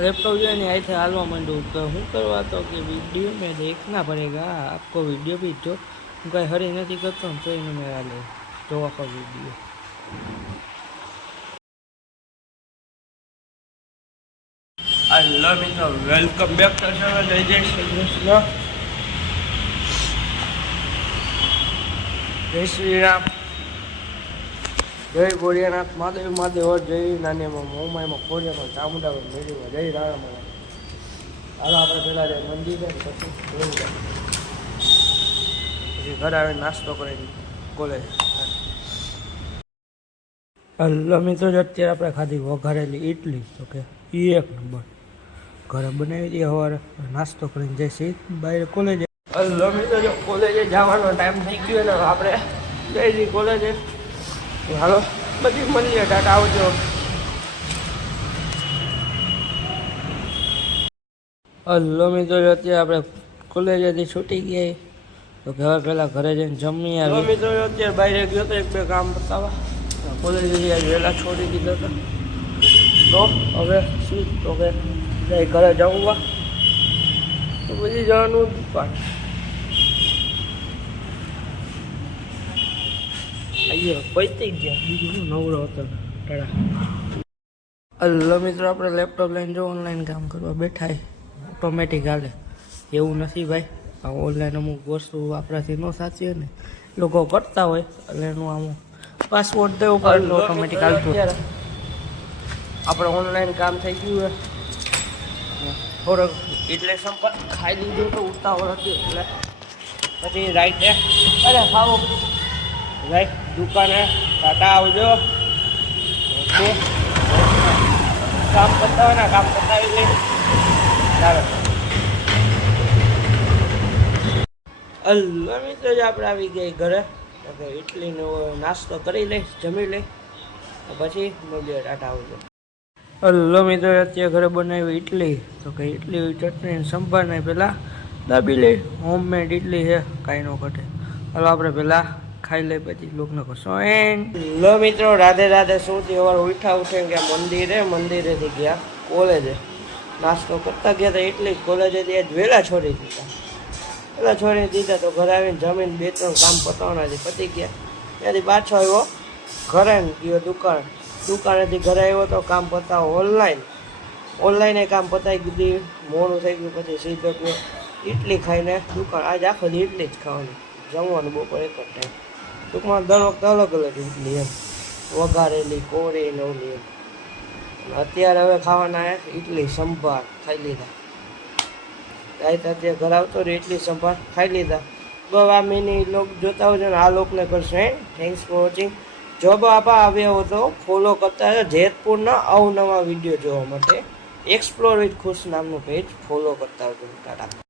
Laptop जो है आई थे हालवा मंडू तो हूँ करवा तो कि वीडियो में देखना पड़ेगा आपको। वीडियो भी जो हूँ कहीं हरी नहीं करता तो इन्हें मेरा ले तो आपका वीडियो हेलो मित्रों वेलकम बैक टू जय जय श्री कृष्ण जय श्री राम जय गोरियानाथ महादेव महादेव और जय नानी मोमाई में खोरिया में चामुंडा में मेरी में जय राम हाल आप पेला मंदिर है પછી ઘર આવે નાસ્તો કરીને કોલેજ હલો મિત્રો અત્યારે આપણે ખાધી વઘારેલી ઇડલી તો કે એ એક નંબર ઘરે બનાવી દઈએ સવારે નાસ્તો કરીને જઈશી બહાર કોલેજે। હલો મિત્રો જો કોલેજે જવાનો ટાઈમ થઈ ગયો ને આપણે જઈશી કોલેજે હાલો બધી મળીએ ટાટા આવજો। હલો મિત્રો અત્યારે આપણે કોલેજેથી છૂટી ગયા તો હવે પહેલાં ઘરે જઈને જમી આવ્યા। મિત્રો અત્યારે બહાર ગયો તો એક બે કામ બતાવવા કોલેજેથી આજે વહેલા છોડી દીધો હતો તો હવે શું તો કે જઈ ઘરે જમવા તો પછી જવાનું દુકાન આઈએ પૈતી ગયા બીજું નવરો હતો ટાળા। હલો મિત્રો આપણે લેપટોપ લઈને જો ઓનલાઈન કામ કરવા બેઠા ઓટોમેટિક હાલે એવું નથી ભાઈ ઓનલાઈન અમુક વસ્તુ આપણાથી ન સાચી ને લોકો કરતા હોય એટલે એનું આમ પાસવર્ડ દેવો પડે ઓટોમેટિક હાલતું આપણે ઓનલાઈન કામ થઈ ગયું થોડોક એટલે સંપર્ક ખાઈ લીધું તો ઉતાવળ હતી એટલે પછી રાઈટે અરે ખાવો રાઈટ દુકાને ટાટા આવજો કામ કરતા હોય ને કામ પતાવી લઈ ચાલો। હલો મિત્રો જ આપણે આવી ગઈ ઘરે ઇડલીનો નાસ્તો કરી લઈ જમી લઈ પછી મળીએ ટાટા આવજો। હલો મિત્રો અત્યારે ઘરે બનાવી ઇડલી તો કે ઇડલી ચટણી સંભાર ને પહેલાં દાબી લઈ હોમમેડ ઇડલી છે કાંઈ ન ઘટે હાલો આપણે પહેલાં ખાઈ લઈ પછી લોકોને કરશો એન્ડ। હલો મિત્રો રાધે રાધે શું થયું વાર ઉઠે ગયા મંદિરેથી ગયા કોલેજે નાસ્તો કરતા ગયા હતા ઇડલી કોલેજેથી આજ વહેલા છોડી દીધા તો ઘરે આવીને જમીન બે ત્રણ કામ પતાવવાના છે પતી ગયા ત્યાંથી પાછો આવ્યો ઘરે ગયો દુકાનેથી ઘરે આવ્યો તો કામ પતાવો ઓનલાઈને કામ પતાવી દીધી મોડું થઈ ગયું પછી સીધો ગયો ઇડલી ખાઈને દુકાન આજ આખો દી ઇડલી જ ખાવાની જમવાનું બપોર એક જ ટાઈમ ટૂંકમાં દર વખતે અલગ ઇડલી એમ વઘારેલી કોરી ને ઓલી એમ અત્યારે હવે ખાવાના ઇડલી સંભાર ખાઈ લીધા રાઈત અત્યારે ઘર આવતો રહે ઇડલી સંભાર ખાઈ લીધા। બહુ આ મિની લોક જોતા હોય છે ને આ લોકને કરશો થેન્ક્સ ફોર વોચિંગ। જો બાપા આવ્યા હો તો ફોલો કરતા રહો જેતપુરના અવનવા વિડીયો જોવા માટે એક્સપ્લોર વિથ ખુશ નામનું પેજ ફોલો કરતા હોય ટાટા।